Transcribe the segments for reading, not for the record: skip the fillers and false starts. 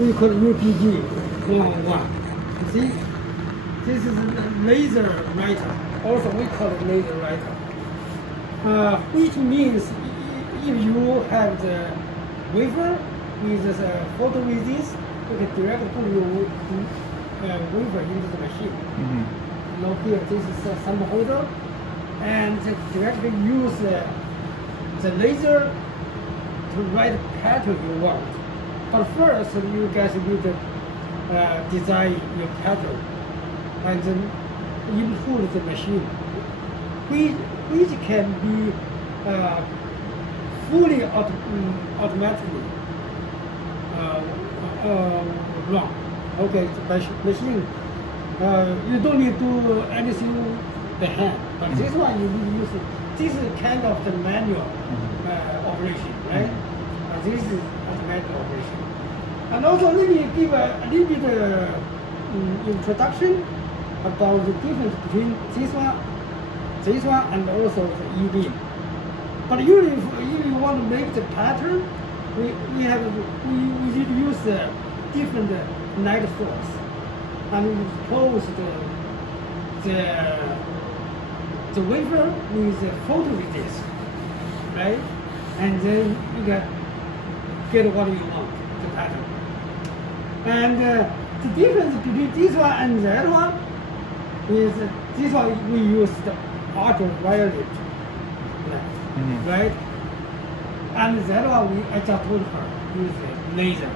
we call UPG 101. You see, this is a laser writer. Also, we call it laser writer, which means if you have the wafer with the photoresist, you can directly put your wafer into the machine. Mm-hmm. Now here, this is some holder, and directly use the laser to write the pattern you want. But first, you guys need to design your pattern and then input the machine, which can be fully automatically run. Okay, the machine, you don't need to do anything by hand, but this one you need to use it. This is kind of the manual operation, right? This is automatic operation. And also let me give a little bit introduction about the difference between this one, and also the E-beam. But usually, if you want to make the pattern, we need to use different light source, and we pose the wafer with the photoresist, right? And then you get what you want, the pattern. And the difference between this one and that one is this one we use the ultraviolet light, right? And that one I just told her use the laser.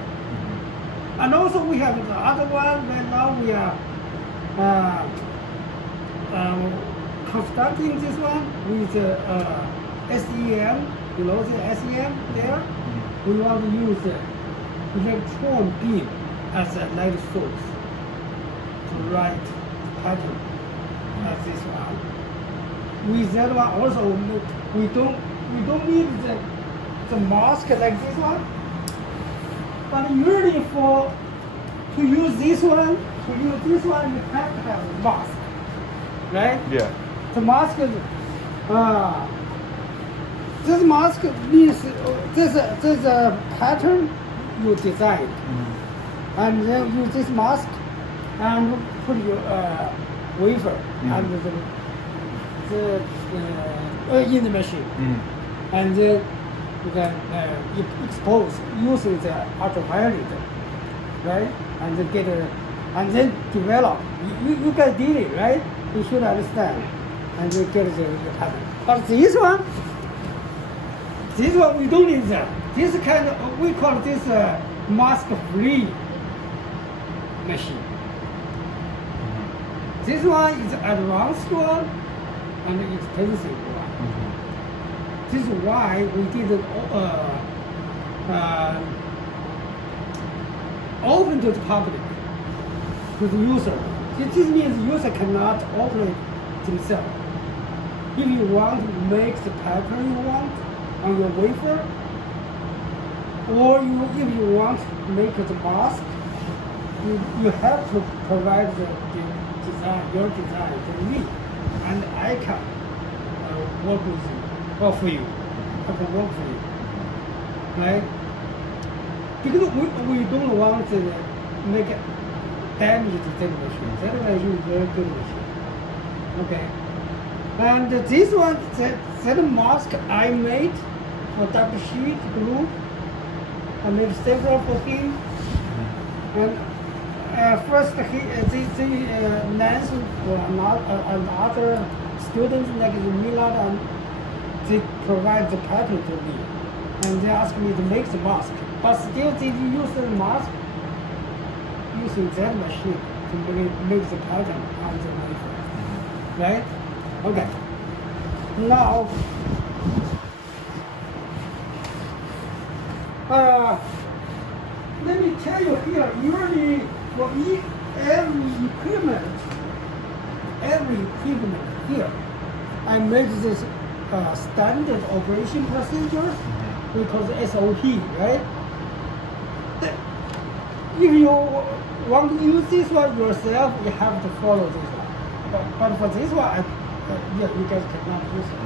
And also we have the other one. Right now we are constructing this one with SEM. You know the SEM there. We want to use the electron beam as a light source to write pattern as this one. With that one also we don't need the mask like this one. But usually to use this one, you have to have a mask, right? Yeah. The mask is this mask means this pattern you design, and then use this mask and put your wafer under in the machine, and then you can expose using the ultraviolet, right? And then and then develop. You guys did it, right? You should understand, and then get the pattern. But this one we don't need that. This kind of we call this mask-free machine. This one is advanced one and expensive one. This is why we did open to the public, to the user. This means the user cannot operate themselves. If you want to make the pattern you want on your wafer, or if you want to make the mask, you have to provide the design, your design to me, and I can work with you, or for you. I can work for you, right? Because we don't want to make damage to the machine. That one is a very good machine. Okay. And this one, that mask I made for double sheet glue. I made several for him. And first, the Nance or another students like Milad, and they provide the pattern to me, and they asked me to make the mask. But still, they use the mask using that machine to make the pattern on the wafer, right? Okay. Now, let me tell you here. Usually, for every equipment here, I made this standard operation procedure. We call it SOP, right? If you want to use this one yourself, you have to follow this one. But for this one, yeah, you guys cannot use it.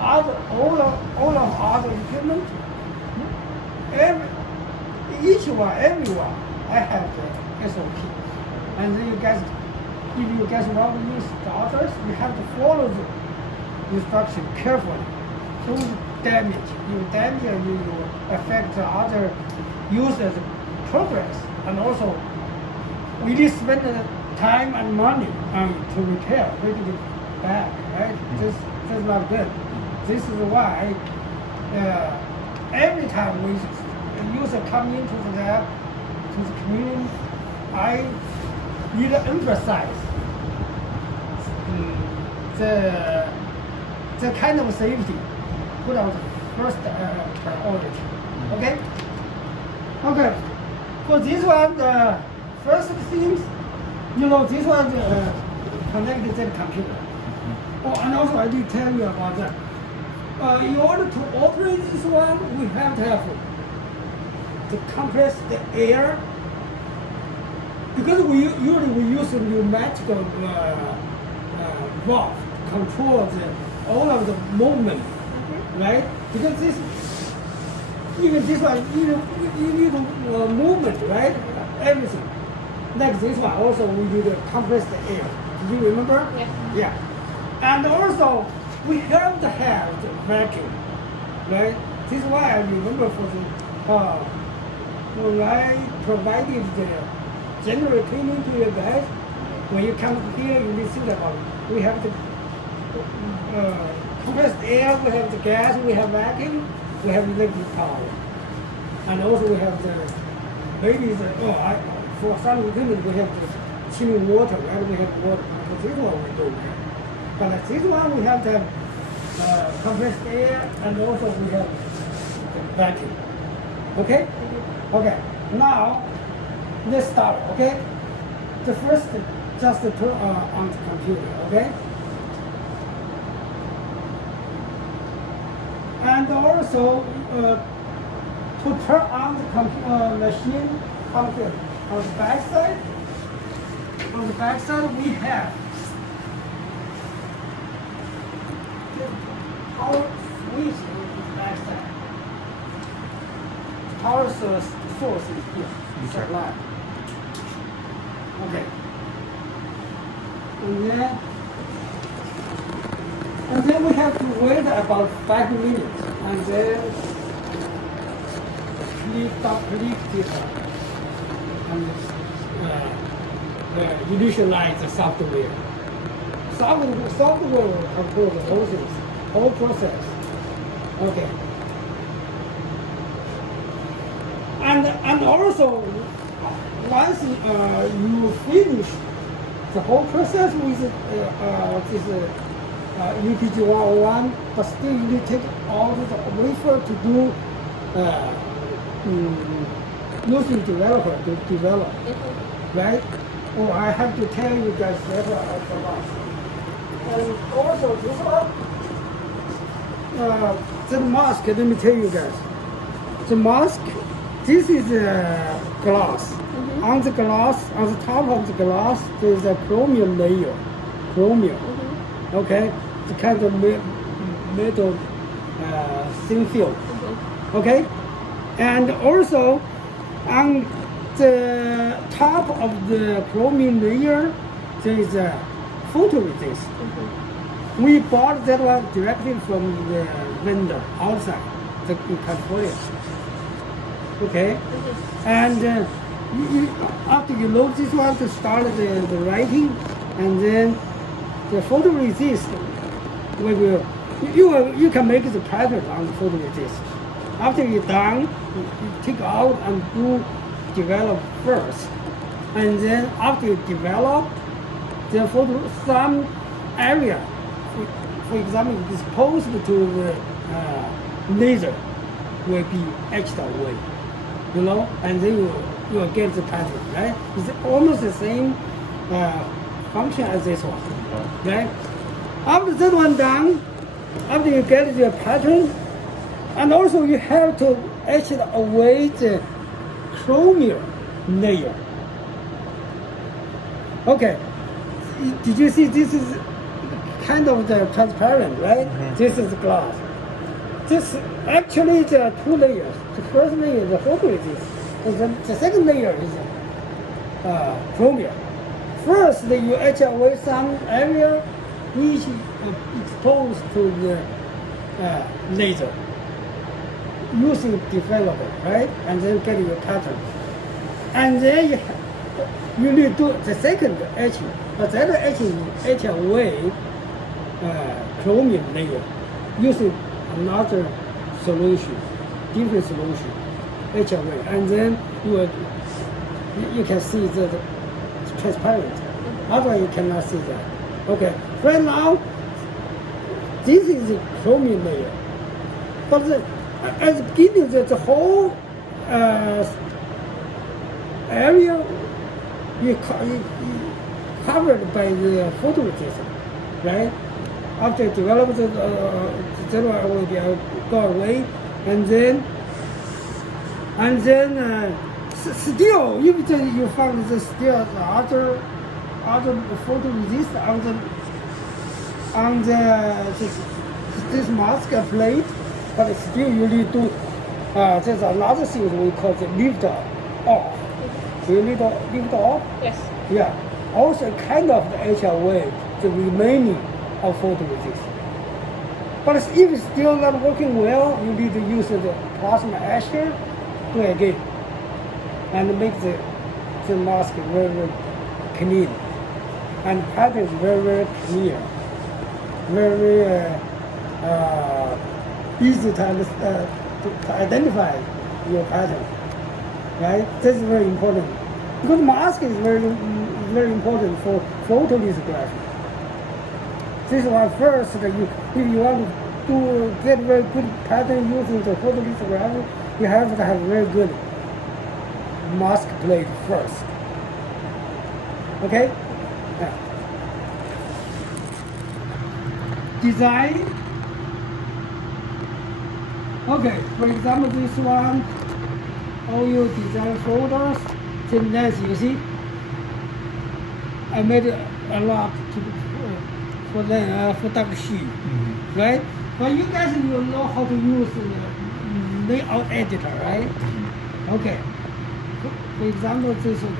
All of other equipment, everyone I have the SOP. And then you guys, if you guys want to use the others, you have to follow the instruction carefully. So damage, you damage and you affect the other users' progress, and also really spend the time and money to repair, bring it back, right? This is not good. This is why every time we a user come into the community, I need to emphasize the kind of safety put on the first priority. Okay? Okay. For this one, the first things, this one connected to the computer. Oh, and also I did tell you about that. In order to operate this one, we have to compress the air, because we usually use a pneumatic valve to control all of the movement, right? Because even this one, you need movement, right? Everything. Like this one, also we need to compress the air. Do you remember? Yeah. Yeah. And also, we have to have the vacuum, right? This is why I remember for the when I provided the general training to you guys. When you come here, you need to think about it. We have the compressed air, we have the gas, we have vacuum, we have electric power, and also we have for some equipment we have the chilling water, right? We have water. For this one we don't have. But this one we have the compressed air, and also we have the vacuum. Okay? Okay. Now let's start. Okay? The first, just turn on the computer. Okay? And also to turn on the machine on the back side. On the back side we have power switch on the back side. Power source is here. Supply. Okay. And then we have to wait about 5 minutes, and then click this and initialize the software. Software will control the whole things, whole process. Okay. And also, once you finish the whole process with this UPG 101, but still you need to take all the wafer to do using developer to develop, right? Oh, I have to tell you guys that I forgot. And also this one, the mask, let me tell you guys. The mask, this is glass. On the glass, on the top of the glass, there is a chromium layer. Chromium. Okay? The kind of metal thin film. Okay? And also, on the top of the chromium layer, there is a photoresist. We bought that one directly from the vendor outside in California. Okay? And after you load this one to start the writing, and then the photoresist, you can make the pattern on the photoresist. After you're done, you take out and do develop first. And then after you develop, the some area, for example, exposed to the laser will be etched away, and then you will get the pattern, right? It's almost the same function as this one, right? After that one done, after you get the pattern, and also you have to etch away the chromium layer. Okay, did you see this is kind of the transparent, right? This is glass. This actually there are two layers. The first layer is the photoresist, and the second layer is chromium. First, you etch away some area which exposed to the laser using developer, right? And then get your pattern. And then you need to do the second etching, but that etching you etch away chromium layer using another solution, different solution, etch away, and then you can see the transparent. Otherwise you cannot see that. Okay, right now this is the chromium layer, but at the beginning the whole area you covered by the photoresist, right? After developed the general will be go away, and then still if you found the still the other photoresist on this mask plate, but still you need to there's another thing we call the lift off. Do you need to lift off? Yes. Yeah. Also kind of the etch away the remaining of photoresist. But if it's still not working well, you need to use the plasma etcher to again and make the mask very, very clean. And pattern is very, very clear. Very easy to understand, to identify your pattern. Right? This is very important. Because mask is very, very important for photolithography. This is why first, if you want to get very good pattern using the photolithography, you have to have very good mask plate first. Okay? Yeah. Design. Okay, for example, this one, all your design folders, then as you see, I made a lot for that sheet, right? But you guys will know how to use the layout editor, right? Okay. For example, this one.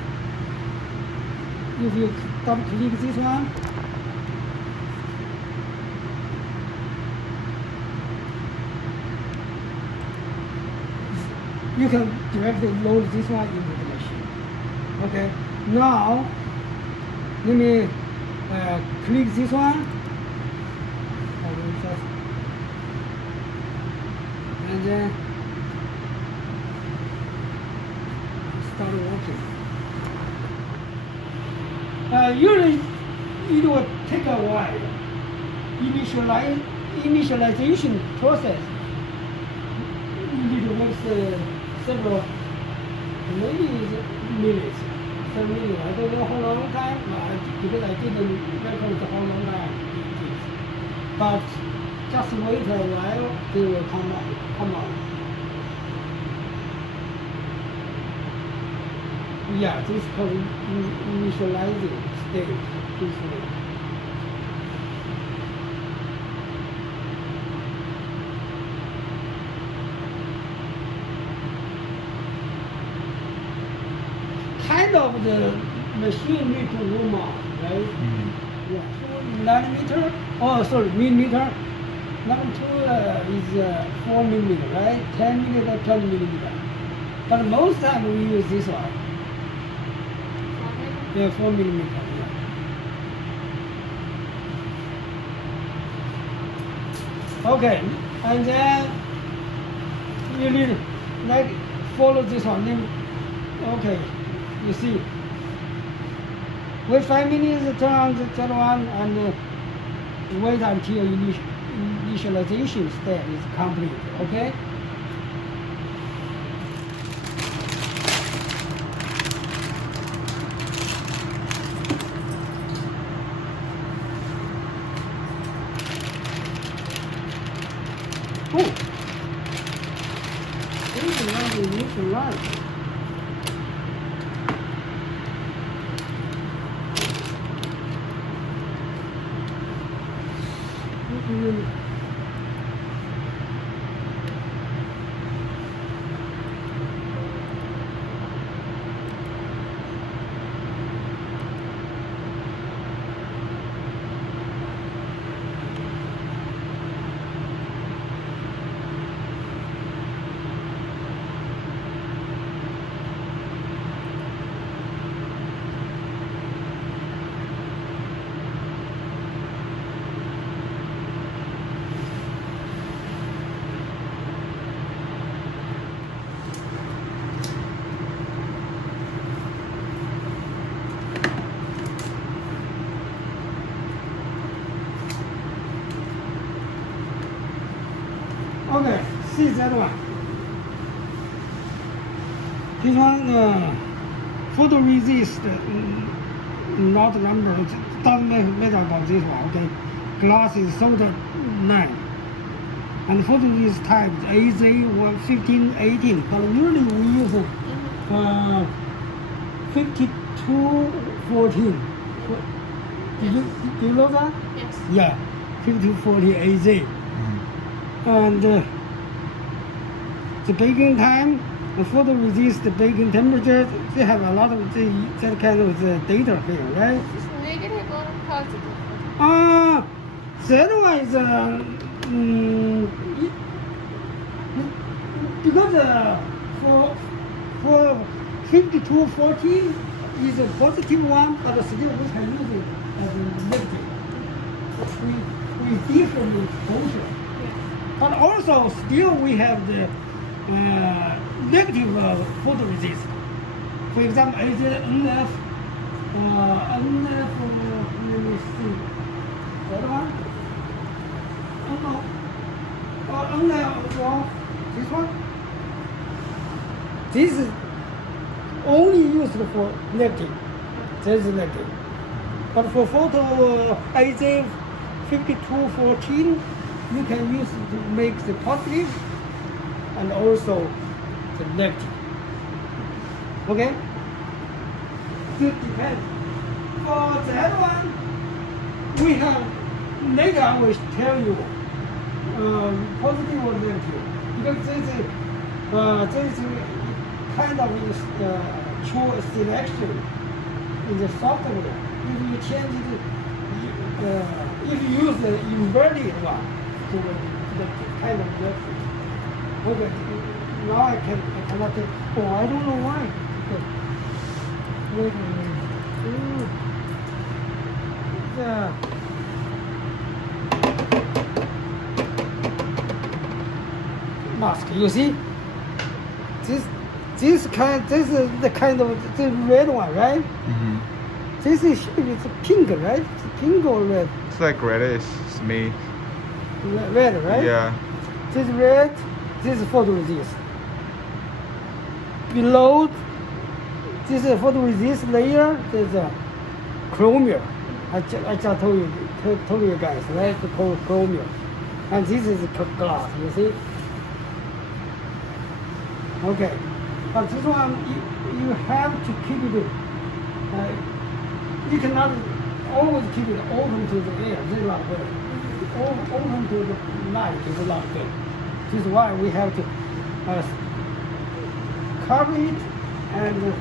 If you double click this one, you can directly load this one into the machine. Okay. Now, let me click this one. And then start working. Usually it will take a while. Initialization process. You need to wait several, maybe minutes, some minutes. I don't know how long time, because I didn't record how long time it is. But just wait a while, they will come out. Yeah, this is called initializing stage. This way. Kind of the machine need to warm up, right? Yeah, 2 nanometer. Oh, sorry, millimeter. Number 2 is 4 millimeter, right? 10 millimeter, 20 millimeter. But most time we use this one. Yeah, 4 millimeter. Yeah. Okay, and then you need like follow this one. Then, okay, you see. Wait 5 minutes, turn on the third one, and wait until initialization step is complete. Okay. Oh, this is what we need to run. that one. This one, photoresist, not number, doesn't matter about this one, okay? Glass is sold 9. And photoresist type is AZ1518, but usually we use 5214. Do you know that? Yes. Yeah, 5240 AZ. And the baking time, the photoresist, the baking temperature, they have a lot of that kind of data here, right? Is it negative or positive? That one is because for 5214 is a positive one, but still we can use it as a negative. We different exposure. But also, still we have the negative photoresist. For example, is it NF? NF, let me see. That one? Oh no. NF, well, this one? This is only used for negative. This is negative. But for photo AZ 5214, you can use it to make the positive and also the negative. Okay? It depends. For that one, we have later I will tell you positive or negative, because this is kind of choose selection in the software. If you change it, if you use the inverted one, to the kind of negative. Okay, now I cannot take. Oh, I don't know why. Okay. Wait a minute. Mask. You see, this is the kind of the red one, right? Mm-hmm. This is pink, right? It's pink or red? It's like reddish to me. Red, right? Yeah. This is red. This is photoresist. Below this photoresist layer, there's a chromium. I just told you guys, right? The chromium. And this is glass, you see? Okay. But this one, you have to keep it, you cannot always keep it open to the air. This is not good. Open to the light is not good. This is why we have to cover it and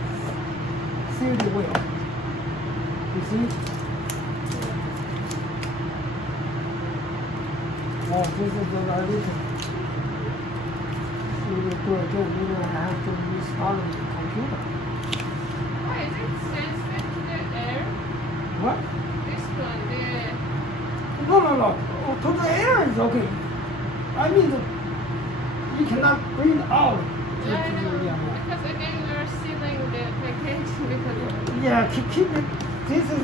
seal the wheel. You see? Oh, this is the radiator. We will do again. Maybe I have to restart the computer. Why is it sensitive to the air? What? This one, No. Oh, to the air is okay. I mean, you cannot breathe out. yeah, I know. Because again, we're sealing the package because of Yeah, keep it. This is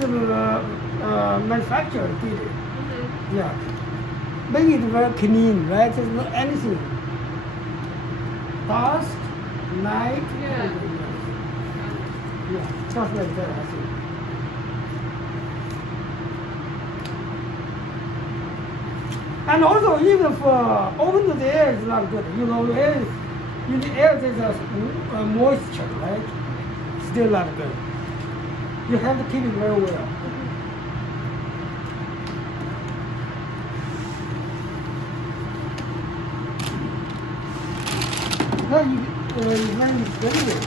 manufacturer did it. Yeah. Make it very clean, right? There's not anything. Dust, light. Yeah. Yeah, just like that, I think. And also, even for open to the air is not good. You know, in the air there's a moisture, right? Still not good. You have to keep it very well. Now you very expensive.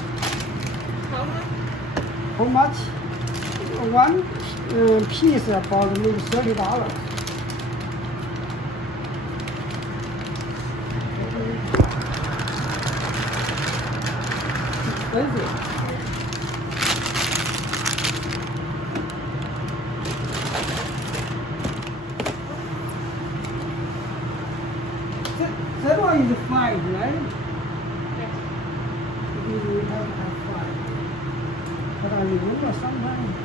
how much? How much? One piece about maybe $30. Expensive. That one is 5, right? Yes. We have 5. But I remember sometimes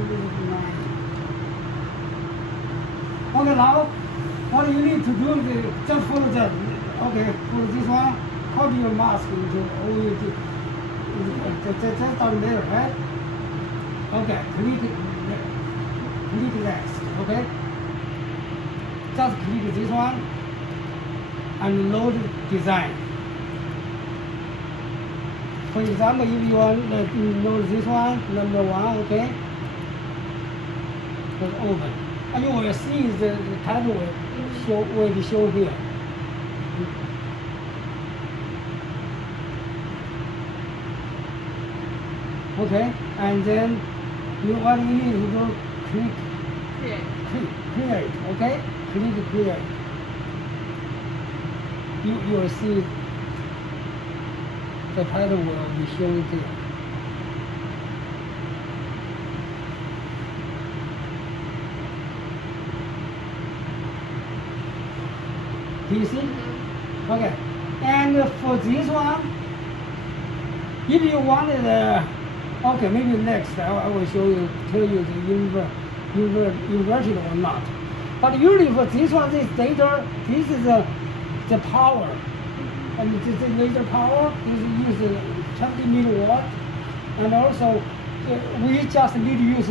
it's 9. Okay, now what you need to do is just follow that Okay, for this one, how do you mask into all you do? Just down there, right? Okay, click next, okay? Just click this one and load design. For example, if you want to load this one, number 1, okay? Just open. And you will see the title will be shown here. Okay, and then what you need to do, click create, okay? Click create. You will see the title will be shown here. Do you see? Mm-hmm. Okay, and for this one, if you wanted okay, maybe next I will tell you the inverted or not. But usually for this one, this data, this is the power. And this is laser power, this uses 20 milliwatt. And also, we just need to use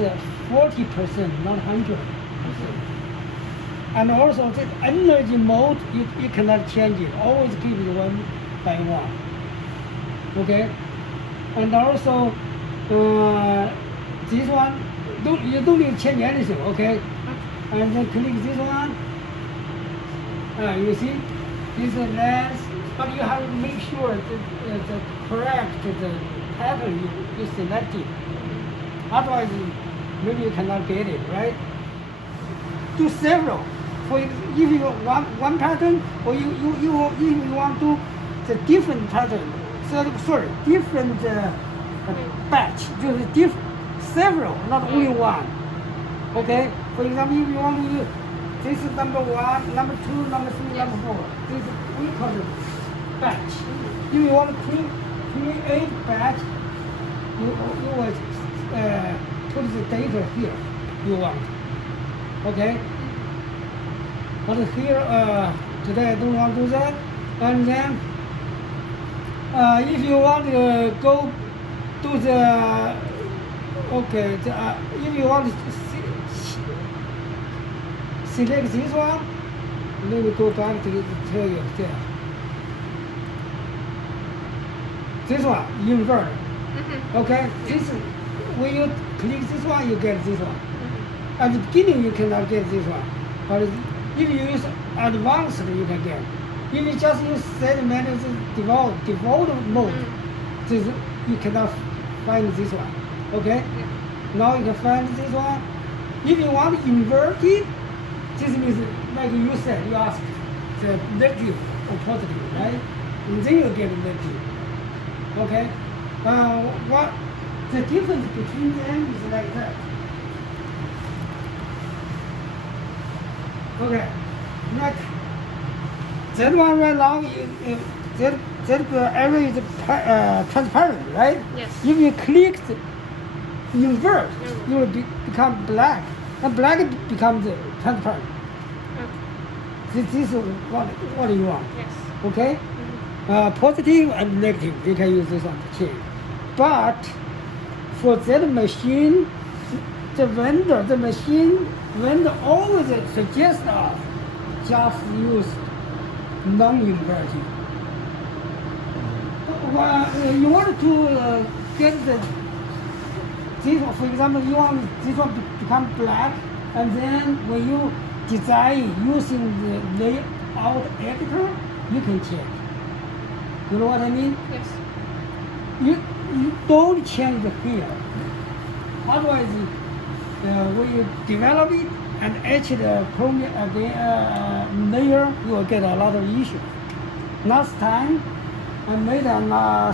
40%, not 100%. And also, this energy mode, you cannot change it. Always keep it 1 by 1. Okay? And also, this one, you don't need to change anything, okay? And then click this one. You see, this is lens, but you have to make sure the correct the pattern you selected. Otherwise, maybe you cannot get it, right? Do several. For if you want one pattern, or if you want to the different pattern, different batch, just several, not only one. Okay. For example, if you want to use this is number 1, number 2, number 3, number 4. This we call it batch. If you want to create batch, you will put the data here. You want. Okay. But here today I don't want to do that. And then if you want to go to the if you want to select this one, let me go back to tell you there. This one invert. Mm-hmm. Okay, this when you click this one, you get this one. Mm-hmm. At the beginning, you cannot get this one, but if you use advanced, you can get. If you just use set manual default mode, this, you cannot find this one. Okay? Yeah. Now you can find this one. If you want to invert it, this means like you said, you ask the negative or positive, right? And then you get negative. Okay? What the difference between them is like that. Okay. Next. That one right now, that area is transparent, right? Yes. If you click the invert, you will become black, and black becomes transparent. This is what you want. Yes. Okay? Mm-hmm. Positive and negative, you can use this one to change. But for that machine, the machine vendor always suggests us just use non-inverting. You want to get this, for example, you want this one to become black, and then when you design using the layout editor, you can change. You know what I mean? Yes. You don't change here. Otherwise, when you develop it and etch the chromium layer, you will get a lot of issues. Last time, I made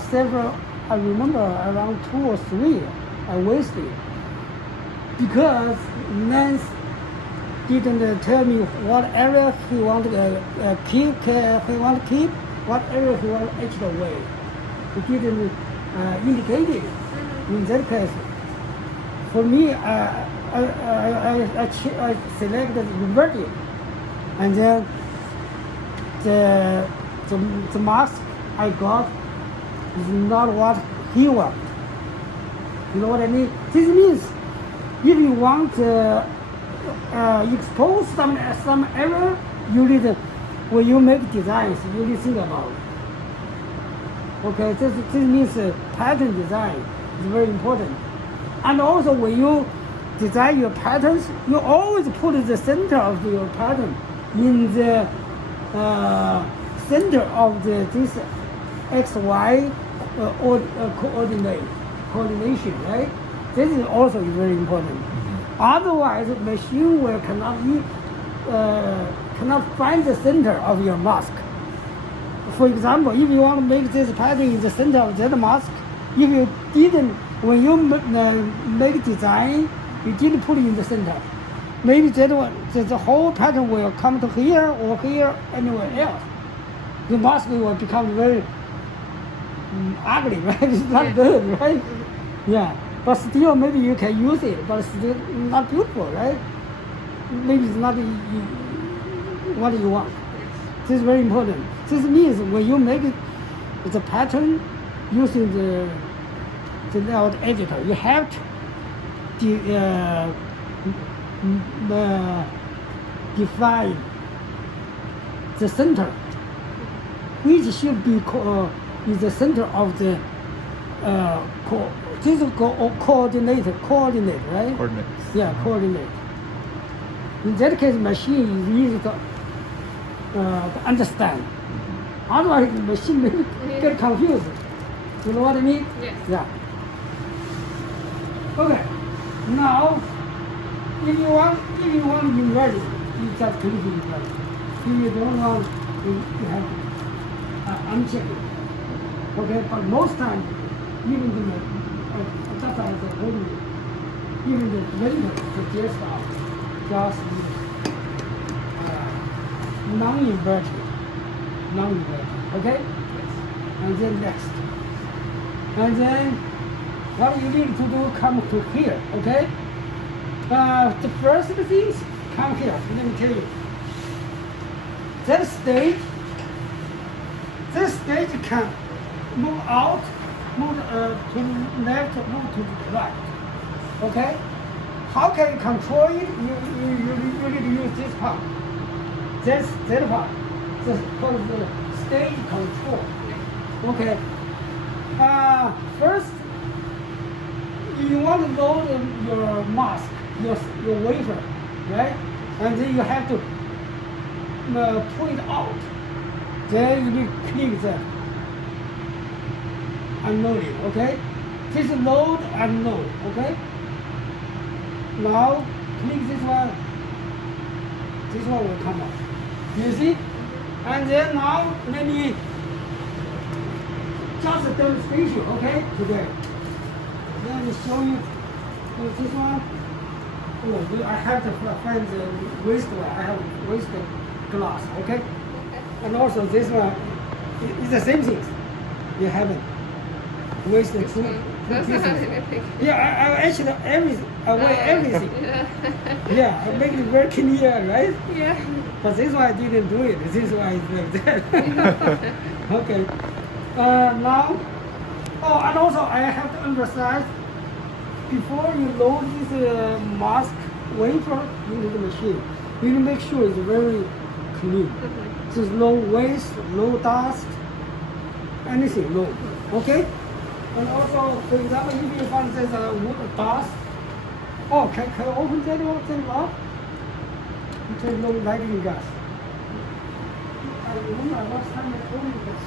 several, I remember around 2 or 3, I wasted. Because Lance didn't tell me what area he want to keep, what area he want to etch away. He didn't indicate it. In that case, for me, I selected inverted, and then the mask I got is not what he wants. You know what I mean? This means if you want to expose some error, you need when you make designs, you need to think about it. Okay, this means pattern design is very important. And also when you design your patterns, you always put the center of your pattern in the center of this XY coordination, right? This is also very important. Otherwise, the machine will cannot find the center of your mask. For example, if you want to make this pattern in the center of that mask, if you didn't, when you make design, you didn't put it in the center, maybe that one, the whole pattern will come to here or here, anywhere else. The mask will become very ugly, right? It's not good, right? Yeah, but still maybe you can use it, but still not beautiful, right? Maybe it's not what you want. This is very important. This means when you make the pattern using the layout editor, you have to define the center, which should be is the center of the this is coordinate, right? Coordinates. Yeah, coordinate. In that case, machine is easy to understand. Otherwise, the machine may get confused. You know what I mean? Yes. Yeah. Okay. Now, if you want to invert it, you just click invert it. If you don't want, you have to uncheck it. Okay, but most times, even the just as I told you, even the vendor suggests just use non-inverted. Okay? And then next. And then what you need to do, come to here, okay? The first things come here. Let me tell you. This stage can move out, move to the left, move to the right. Okay? How can you control it? You need to use this part. That part. This is called the stage control. Okay. First, you want to load your mask, your wafer, right? And then you have to pull it out. Then you need to click that. Unload it, okay? This is load and load, okay? Now click this one. This one will come out. You see? And then now let me just a demonstration, okay? Today. Let me show you this one. Oh, I have to find the waste one. I have waste glass, okay? And also this one is the same thing. You haven't wasted two pieces. Yeah, I actually everything. Yeah, I make it very clear, right? Yeah. But this one I didn't do it. This one is like that. Okay. Now, and also I have to emphasize, before you load this mask wafer into the machine, you need to make sure it's very clean. There's no waste, no dust, anything, no. Okay? And also, for example, if you find there's a wood dust, can I open that one, turn it off? You turn no lighting gas. I remember last time I told you this.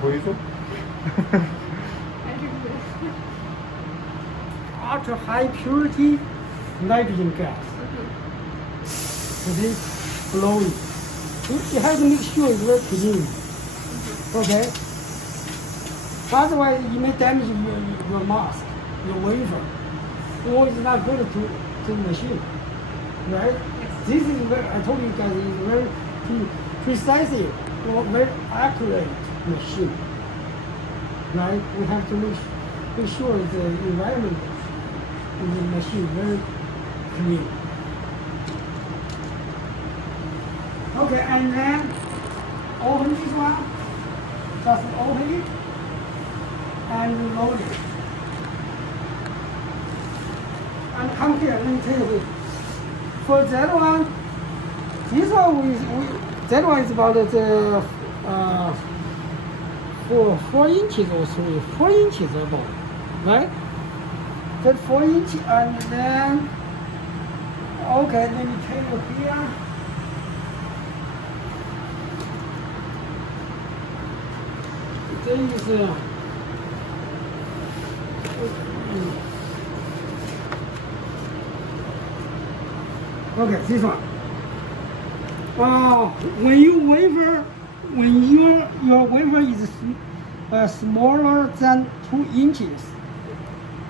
What is it? Ultra high purity nitrogen gas. Okay, blowing. You have to make sure it's very clean. Okay? Otherwise, you may damage your mask, your wafer. Or it's not good to the machine. Right? This is very, I told you guys, it's very precise or very accurate machine. Right? We have to make sure the environment in the machine very clean. Okay, and then open this one. Just open it and load it. And come here, let me tell you. For that one, this one that one is about the 4 inches or 4 inches above, right? That 4 inch, and then okay, let me tell you here. There is okay, this one. When your wafer is smaller than 2 inches,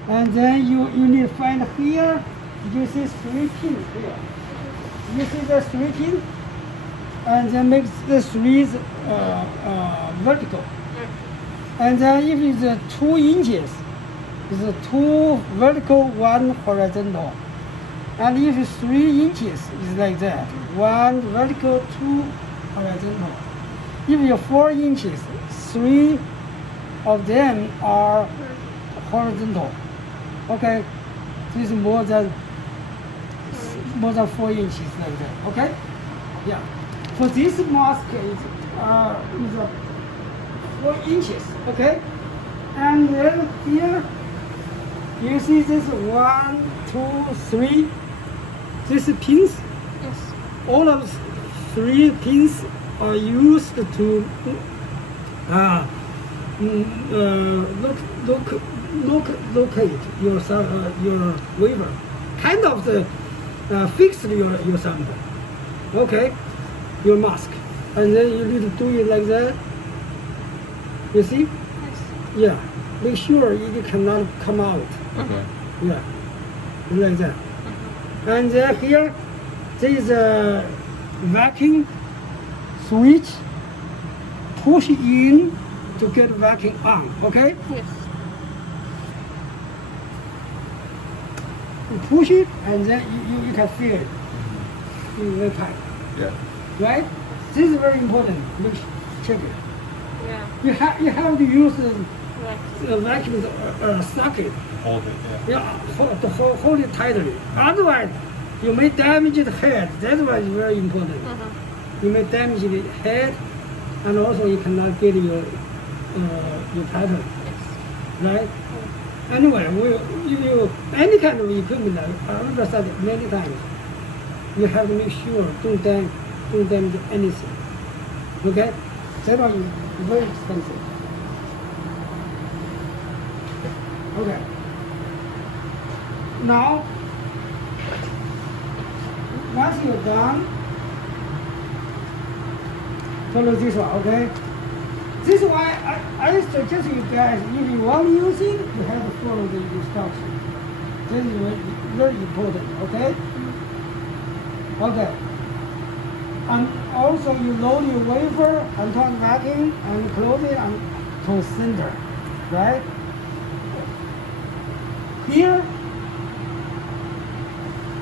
and then you need to find here. You see 3 pins here. You see the 3 pins, and then make the 3 vertical. And then if it's 2 inches, it's 2 vertical, 1 horizontal. And if it's 3 inches, it's like that. 1 vertical, 2 horizontal. If you're 4 inches, 3 of them are horizontal. Okay, this is more than 4 inches like that. Okay, yeah. For this mask is 4 inches. Okay, and then here you see this 1, 2, 3. These pins. Yes. All of 3 pins are used to locate your wafer, kind of fix your sample. Okay, your mask, and then you need to do it like that. You see? Yes. Yeah. Make sure it cannot come out. Okay. Yeah, like that. And then here, there is a vacuum switch. Push in to get vacuum on. Okay? Yes. You push it, and then you can feel it in the pipe. Yeah. Right? This is very important. Check it. Yeah. You have to use Right. the vacuum socket. Hold it. Yeah. Yeah, to hold it tightly. Otherwise, you may damage the head. That's why it's very important. You may damage the head, and also you cannot get your pattern. Right? Anyway, if you any kind of equipment, I emphasize it many times. You have to make sure don't damage anything. Okay? That one is very expensive. Okay. Now, once you're done, follow this one, okay? This is why I suggest you guys, if you want to use it, you have to follow the instructions. This is very, very important, okay? Okay. And also you load your wafer and turn vacuum and close it and to center, right? Here,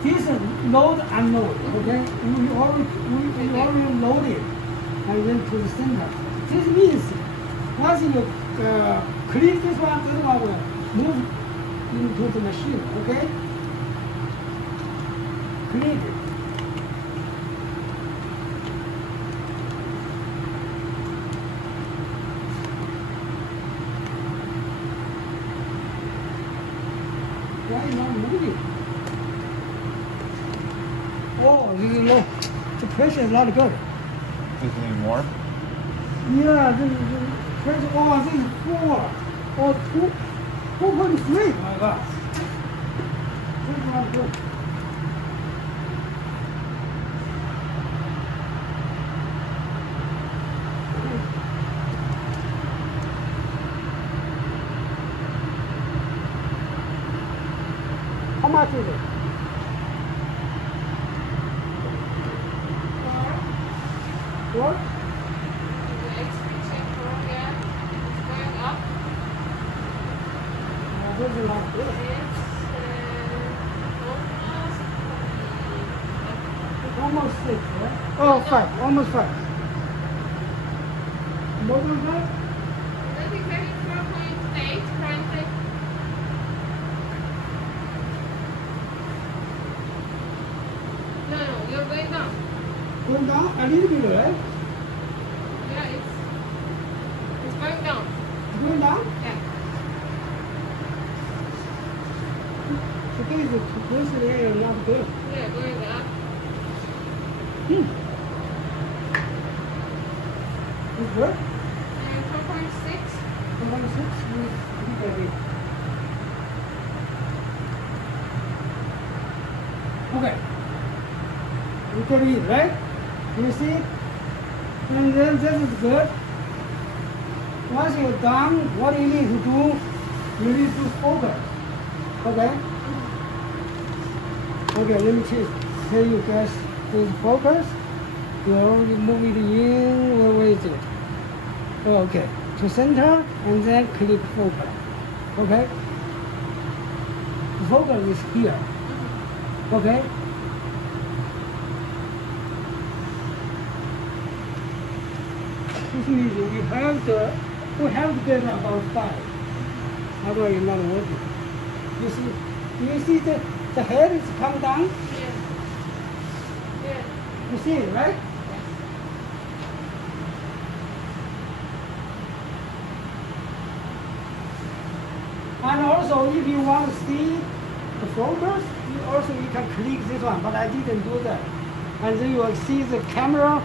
this is load and load, okay? We already load it and then to the center. This means once you clean this one will move into the machine, okay? Clean it. Why not moving? Oh, this is low. The pressure is not good. Is it any more? Yeah, this pressure. Oh, this is 4 or 2.3. My God. This is not good. How much is it? What? The expensive program is going up. This is not good. It's almost It's almost 6, right? Oh, 5, almost 5. More than 5? That's exactly 4.8 currently. No, you're going down. Going down a little bit, right? Yeah, it's going down. Going down? Yeah. Today is supposedly not good. Yeah, going up. It's good? And 4.6. 1.6? Look at it. Okay. Look at it, right? You see? And then this is good. Once you're done, what you need to do, you need to focus. Okay? Okay, let me tell you guys this focus. You already move it in, where is it? Oh, okay, to center and then click focus. Okay? Focus is here. Okay? This means we have to get about 5. Otherwise it's not working. You see the head is come down? Yeah. Yeah. You see it, right? And also, if you want to see the focus, you can click this one, but I didn't do that. And then you will see the camera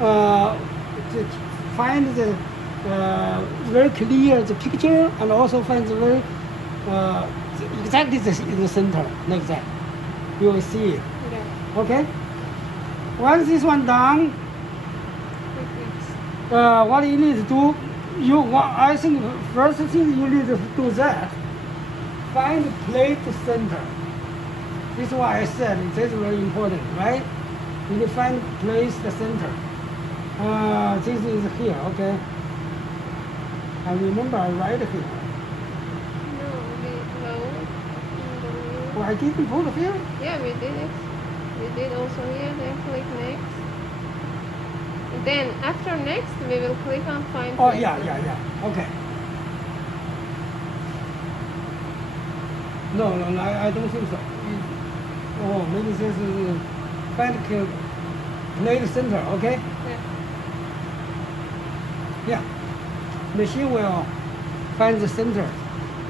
to find the very clear the picture, and also find the very exactly in the center, like that. You will see it. Yeah. Okay. Once this one done, what you need to do, I think first thing you need to do that. Find the plate center. This is why I said this is very important, right? You need to find place the center. This is here, okay? I remember I write here. No. Oh, I didn't put here? Yeah, we did it. We did also here, then click next. Then after next, we will click on find. Oh, place. yeah. Okay. No, I don't think so. Oh, maybe this is find plate center, okay? Yeah. Yeah. Machine will find the center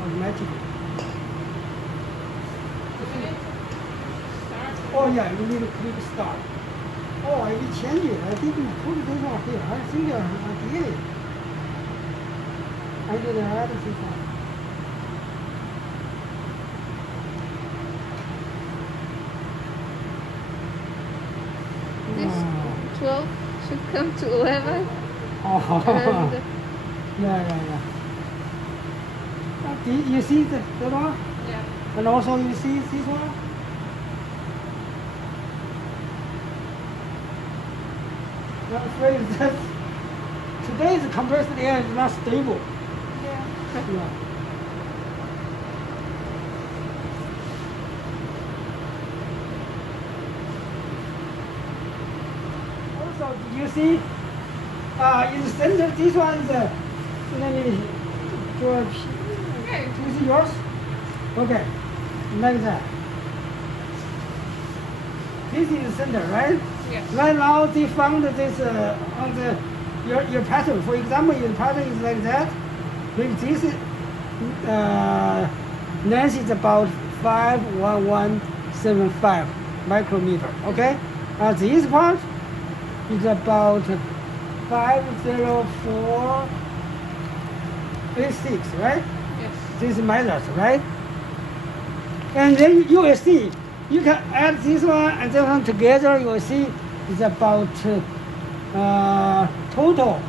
automatically. Oh yeah, you need to click start. Oh, I will change it. I didn't put this one here. I think I did it. I didn't add this one. This 12 should come to 11. Oh. And Yeah. You see that one? yeah. And also you see this one? I'm afraid that today's compressed air is not stable. Yeah. Yeah. Also, you see, in the center, this one is, let me do a, Okay. this is yours? Okay, like that. This is the center, right? Yes. Right now they found this on your pattern. For example, your pattern is like that. If this length is about 51175 micrometer. Okay, this part is about 50486, right? Yes. This measures, right? And then you will see, you can add this one and this one together, you will see it's about total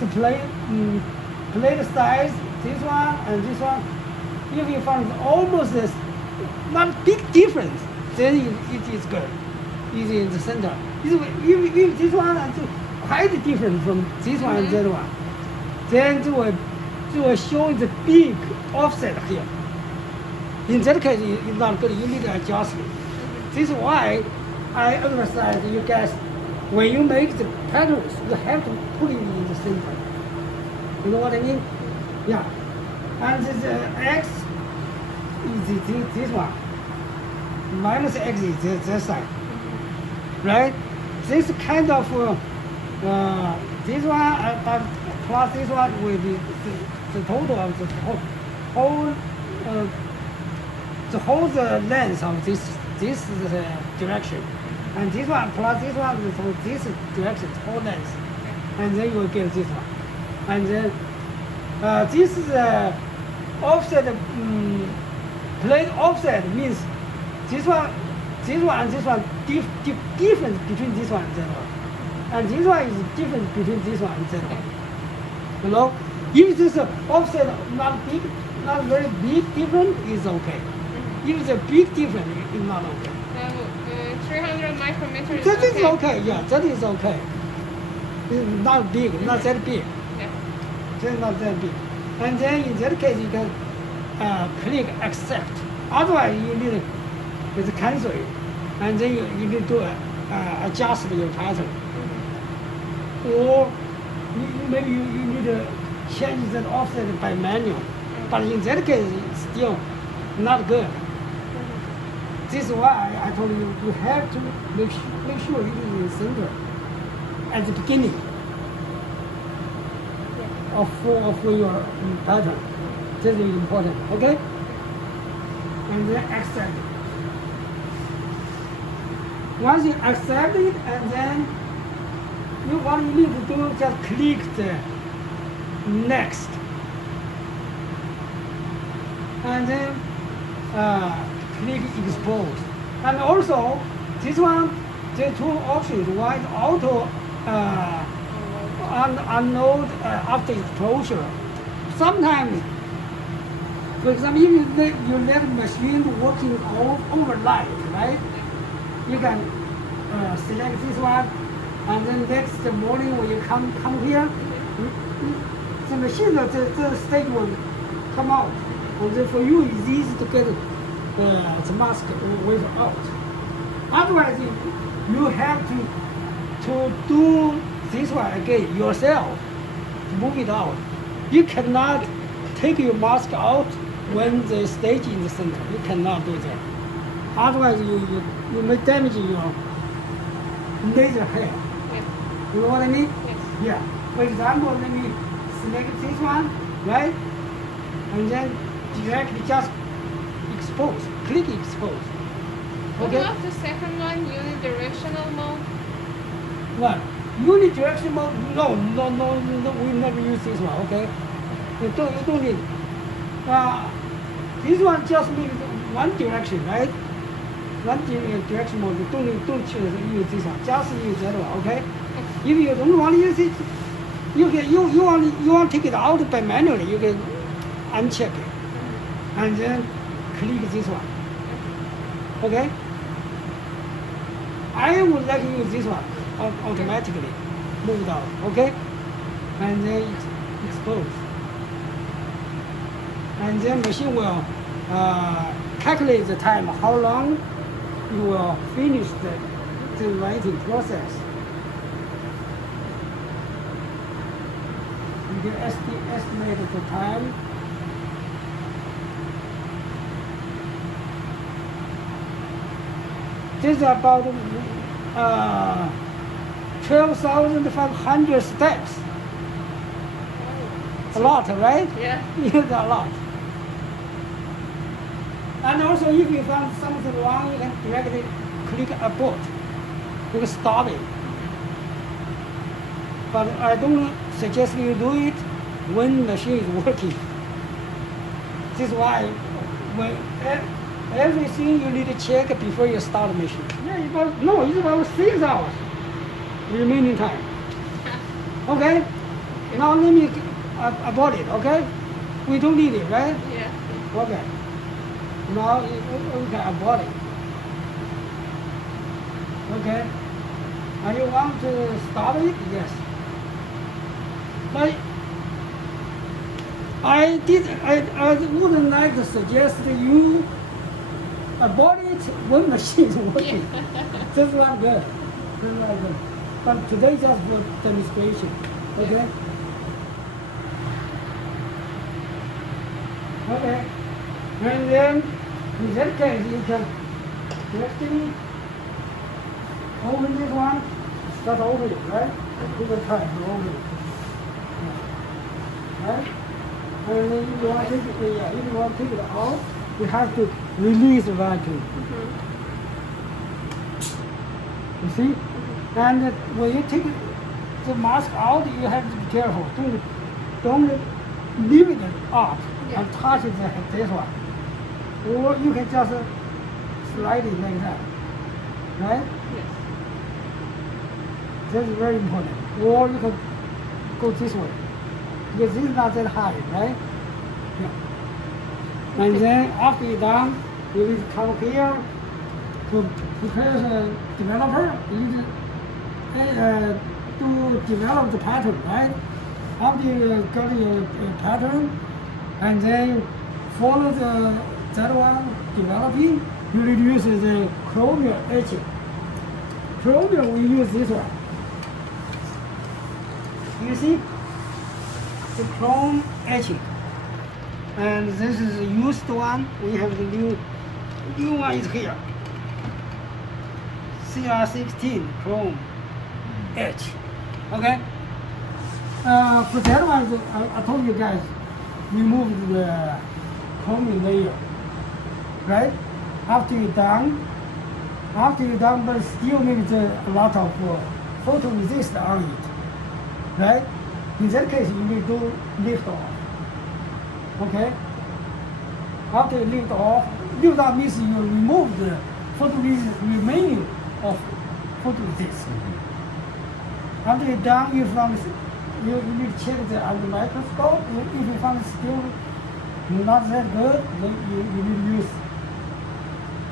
the plate size, this one and this one. If you find almost this, not big difference, then it is good. It's in the center. If this one is quite different from this one and that one, then it will show the big offset here. In that case, it's not good. You need to adjust it. This is why I emphasize you guys, when you make the patterns, you have to put it in the center. You know what I mean? Yeah. And the X is this one. Minus X is this side. Right? This kind of, this one plus this one will be the total of the whole length of this direction, and this one plus this one is for this direction whole length, and then you will get this one, and then this is offset. Plate offset means this one and this one difference between this one and that one, and this one is difference between this one and that one. You know, if this offset not very big difference is okay. If it's a big difference, it's not okay. 300 micrometers. That is okay. Yeah, that is okay. It's not big, not that big. Yeah. It's not that big. And then in that case, you can click accept. Otherwise, you need to cancel it, and then you need to adjust your pattern. Or maybe you need to change that offset by manual. But in that case, it's still not good. This is why I told you, you have to make sure it is in the center at the beginning of your pattern. This is important, okay? And then accept it. Once you accept it, and then what you need to do is just click the next. And then click expose. And also, this one, there are two options. One is auto unload after exposure. Sometimes, for example, if you let the machine working overnight, right? You can select this one, and then next morning when you come here, the machine, the state will come out. And then for you, it's easy to get the mask wave out. Otherwise, you have to do this one again yourself, to move it out. You cannot take your mask out when the stage in the center. You cannot do that. Otherwise, you may damage your laser head. Yeah. You know what I mean? Yes. Yeah. For example, let me select this one, right? And then directly just expose. Click expose. What Okay? about the second one, unidirectional mode? What? Unidirectional mode? No, we never use this one, okay? You don't need. This one just means one direction, right? One direction mode. You don't use this one. Just use that one, okay? If you don't want to use it, you want to take it out by manually. You can uncheck it, and then click this one. Okay? I would like to use this one automatically. Move it out, okay? And then expose. And then machine will calculate the time, how long you will finish the writing process. You can estimate the time. This is about 12,500 steps. A lot, right? Yeah. It's a lot. And also, if you found something wrong, you can directly click abort. You can stop it. But I don't suggest you do it when the machine is working. This is why when everything you need to check before you start the machine. Yeah, it's about 6 hours remaining time. Okay? Now let me abort it, okay? We don't need it, right? Yeah. Okay. Now we can abort it. Okay? And you want to start it? Yes. But I wouldn't like to suggest you bought it when machine is working. That's not good. That's not good. But today just for demonstration. Okay? Okay. And then in that case you can directly open this one, start opening, right? Give it time to open it. Right? And then if you want to take it, if you want to take it out, you have to release the vacuum. You see? And when you take the mask out, you have to be careful. Don't leave it up and touch this one. Or you can just slide it like that. Right? Yes. That's very important. Or you can go this way. Because this is not that high, right? Yeah. And then after you're done, you need to come here to prepare the developer. You need to develop the pattern, right? After you got your pattern, and then follow that one developing, you will use the chromium etching. Chromium, we use this one. You see? The chrome etching. And this is the used one. We have the new one is here. CR16 chrome etch. Okay? For that one, I told you guys, remove the chromium layer. Right? After you're done, but still maybe a lot of photoresist on it. Right? In that case, you will do lift off. Okay? After you lift off means you remove the photoresist remaining of photoresist. After you're done, you need to check under the microscope. If you find it still not that good, then you need to use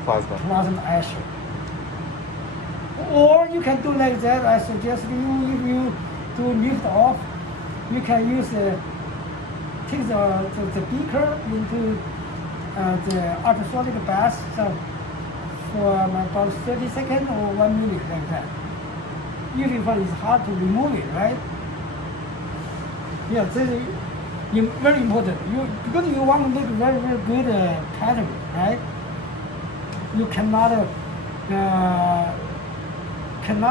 plasma etching. Or you can do like that. I suggest you, if you do lift off, you can use take the beaker into the ultrasonic bath for about 30 seconds or 1 minute like that. If you find it's hard to remove it, right? Yeah, this is very important. Because you want to make very, very good pattern, right? You cannot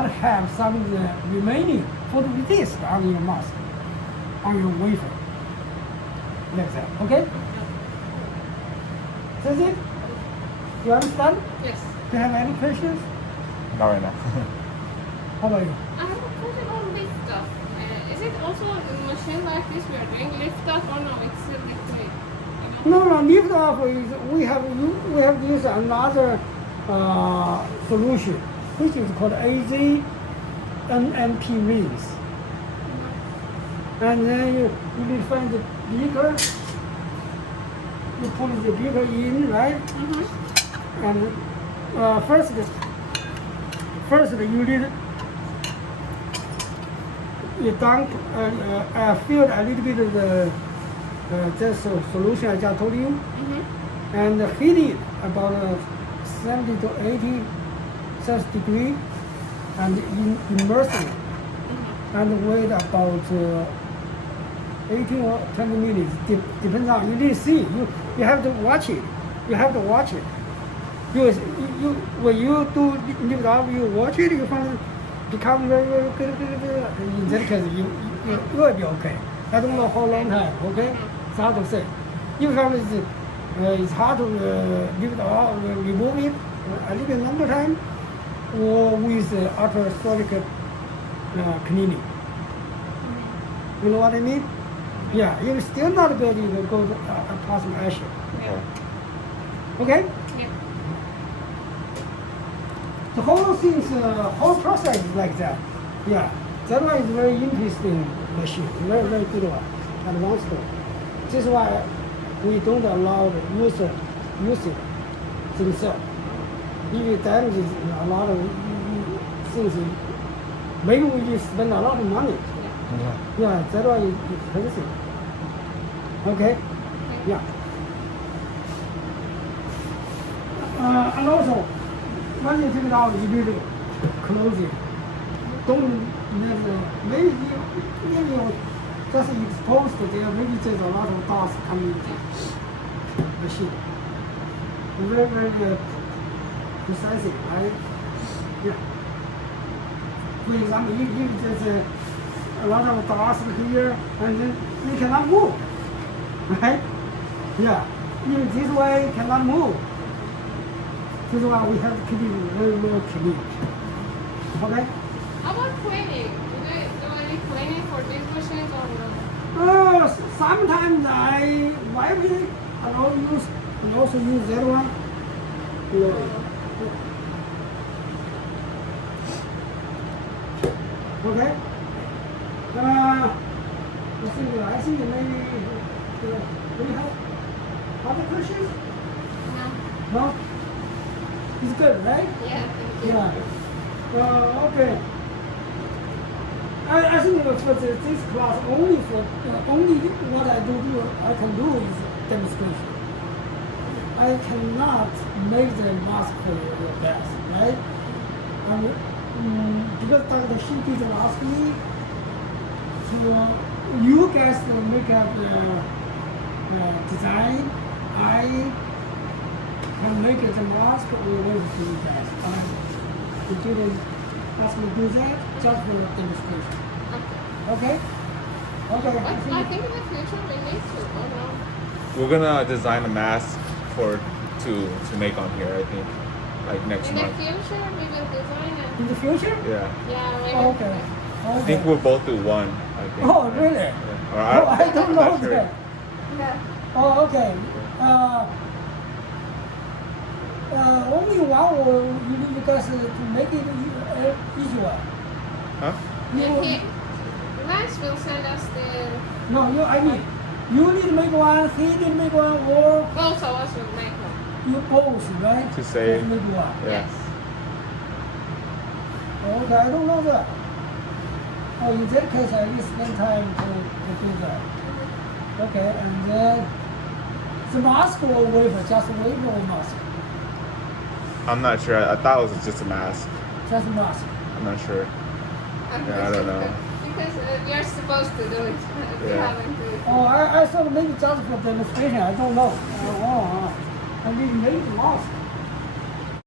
have some of the remaining photoresist on your mask, on your wafer, like that. Okay? That's it. You understand? Yes. Do you have any questions? Not right now. How about you? I have a question on lift off. Is it also a machine like this we are doing lift off or no? It's still liquid. No, lift off is we have used another solution, which is called AZ NMP rings. And then you need to find the beaker. You put the beaker in, right? And first you need you dunk fill a little bit of the this solution I just told you, and heat it about 70 to 80 Celsius degree, and immerse it, and wait about 18 or 20 minutes. Depends on you need to see. You have to watch it. You have to watch it. When you do lift off, you watch it. You find it become very, very good. In that case, you will be okay. I don't know how long time. Okay, it's hard to say. If you find it's hard to lift off, remove it a little bit longer time, or with ultrasonic cleaning. You know what I mean? Yeah, if it's still not good, you will go to plasma etching. Okay? Yeah. The whole thing whole process is like that. Yeah, that one is very interesting machine, very, very good one, advanced one. This is why we don't allow the user use it themselves. If you damage a lot of things, maybe we just spend a lot of money. Yeah, that's why it's expensive. Okay? Yeah. And also, when you take it out, you need to close it. Don't let maybe you just exposed there, maybe there's a lot of dust coming into the machine. Very, very precise, right? Yeah. For example, if there's a lot of dust here, and then you cannot move, right? Yeah. If this way cannot move. This is why we have to keep it very, very clean. Okay? How about cleaning? Do they do any cleaning for these machines or no? Sometimes I wipe it and also use that one. Okay? I think maybe do you have other questions? No. No? It's good, right? Yeah, thank you. Yeah. Okay. I think for this class only what I can do is demonstration. I cannot make the mask for your guys, right? Because Dr. Shi did ask me to you guys to make up the design. I can make the mask or wait for you guys. You didn't ask me to do that just for demonstration. Okay? Okay. But I think in the future we need to, or no? We're gonna design a mask to make on here. I think, like next In the month. future we will design it. In the future? Yeah. Yeah, maybe. Oh, okay. I think we'll both do one. I think. Oh, really? Yeah. Or I don't I'm know not sure. that. Yeah. Oh, okay. Only one or you guys to make it easier. Huh? And he, Lance will send us the. No, I mean, you need to make one, he need to make one, or Both of us will make one. you both, right? To say- Make one. Yeah. Yes. Okay, I don't know that. Oh, in that case, I need spend time to do that. Okay, and then the mask or wafer, just wafer or mask? I'm not sure. I thought it was just a mask. Just mask. I'm not sure. Yeah, I don't know. Because you're supposed to do it. We Yeah. haven't do it. Oh, I thought maybe just for demonstration. I don't know. I need to make mask.